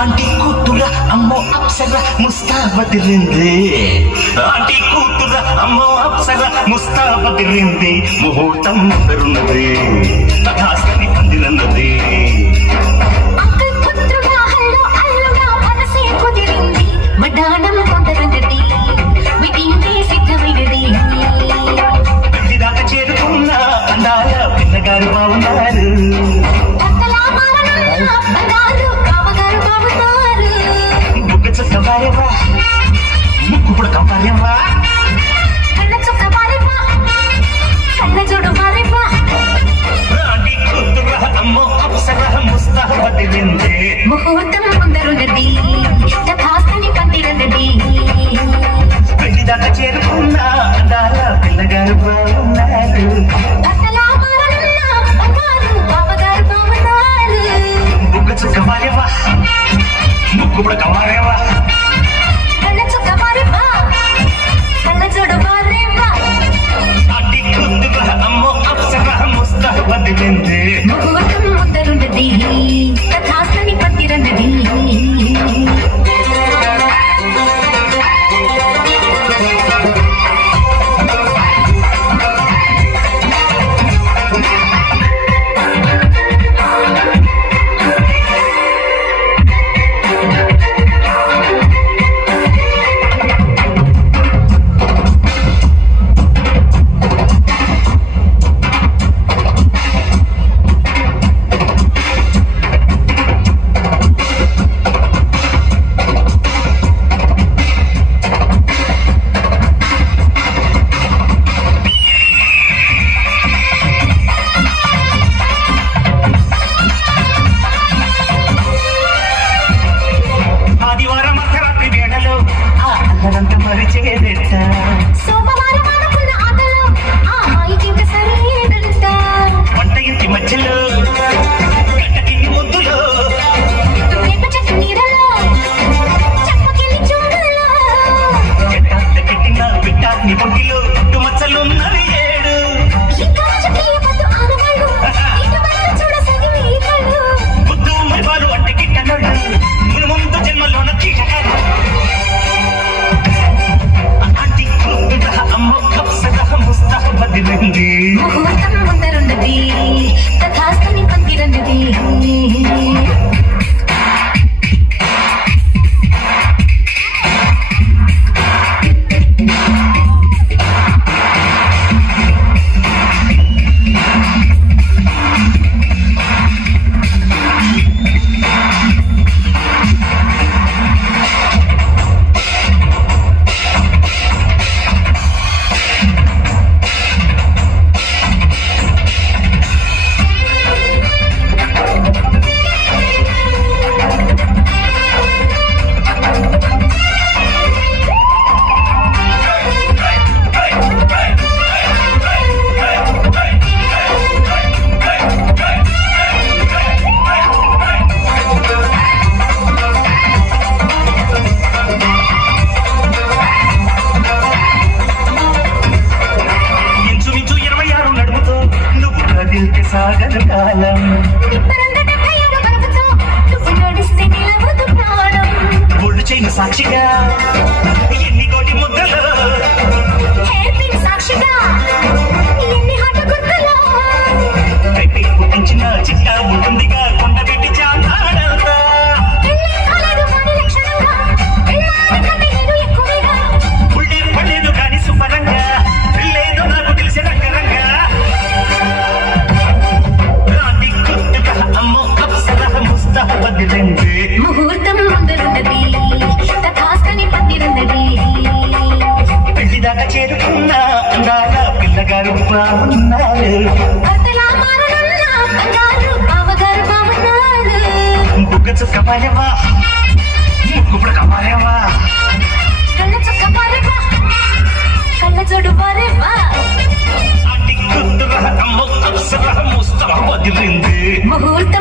aunty కూతుర అమ్మో అప్సర ముస్తాబదిరింది ముహూర్తం పెరున్నది తథాస్తని పందిరన్నది uncle పుత్రుడా hello అల్లుడా మనసే కుదిరింది వడ్డాణం పొందరన్నది వెడ్డింగ్ సిద్ధమైనది పెళ్లిదాకా చేరుకున్న అందాల పిల్లగారు బాగున్నారు భర్తలా మారనున్న బంగారు కామగారు బాగున్నారు బుగ్గ చక్కవారేవా ముక్కు కూడా కంపారేవా కళ్ళ చొక్క వారేవా కళ్ళ జోడు వారేవా ఆంటీ కూతుర అమ్మో అప్సర ముస్తాబదిరింది ముహూర్తం పొందరున్నది తథాస్తని పందిరన్నది పెళ్లిదాకా చేరుకున్న అందాల పిల్లగారు బాగున్నారు భర్తలా మారనున్న బంగారు కామగారు బాగున్నారు బుగ్గ చక్కవారేవా ముక్కు కూడా కంపారేవా కళ్ళ చొక్క వారేవా కళ్ళ జోడు వారేవా ఆంటీ కూతుర అమ్మో అప్సర ముస్తాబదిరింది ముహూర్తం ముందరున్నది తథాస్తని పందిరన్నది ఆదివారం అర్ధరాత్రి వేళలో ఆ అల్లరంతా మరిచేదెట్ట సోమవారం ఆడుకున్న ఆటలో ఆ హాయికింక సరేనంట వంట ఇంటి మధ్యలో గడ్డ తిండి ముద్దులో వేప చెట్టు నీడలో చప్పకెళ్ళి చూడలో ఎట్టాంత పెట్టిన బిడ్డాన్ని పొట్టిలో మచ్చలున్నవి ఏడు ఇంకా చెప్పేయవద్దు ఆనవాళ్ళు ఇటువైపు చూడసాగి వీళ్ళు బుద్ధు మరివారు అంటే గిట్టనోళ్ళు మును ముందు జన్మలోన చీటకాడు ఆంటీ కూతుర అమ్మో అప్సర ముస్తాబదిరింది ముహూర్తం ముందరున్నది తథాస్తని పందిరన్నది ఇంచుమించు 26 నడుముతో నువ్వు కదిలితే సాగదు కాలం నువ్వు నడిస్తే నిలవదు ప్రాణం ఒళ్ళు చేయను సాక్షిగా ఎన్ని కోటి ముద్దలు హెయిర్ పిన్ సాక్షిగా ఎన్ని హాట గుర్తులో కట్టి పుట్టించిన చిట్టా ఉంటుందిగా కొండ పెట్టి చాటాడంతా పెళ్ళే కాలేదు కానీ లక్షణంగా పెళ్ళాని కంటే నేను ఎక్కువగా ఉళ్ళే పడలేదు కానీ శుభ్రంగా పెళ్ళేదో నాకు తెలిసిన రంగరంగా ఆంటీ కూతుర అమ్మో అప్సర ముస్తాబదిరింది ముహూర్తం ముందరున్నది తథాస్తని పందిరన్నది పెళ్లిదాకా చేరుకున్న అందాల పిల్లగారు బాగున్నారు భర్తలా మారనున్న బంగారు బావగారు బావున్నారు బుగ్గ చుక్క పాయవా ఇప్పుడు కమ్మాలేవా కళ్ళ చొక్క పారేవా కళ్ళ జోడు పారేవా అటిక్కుతురా ముస్తరా వదిలింది ముహూర్తం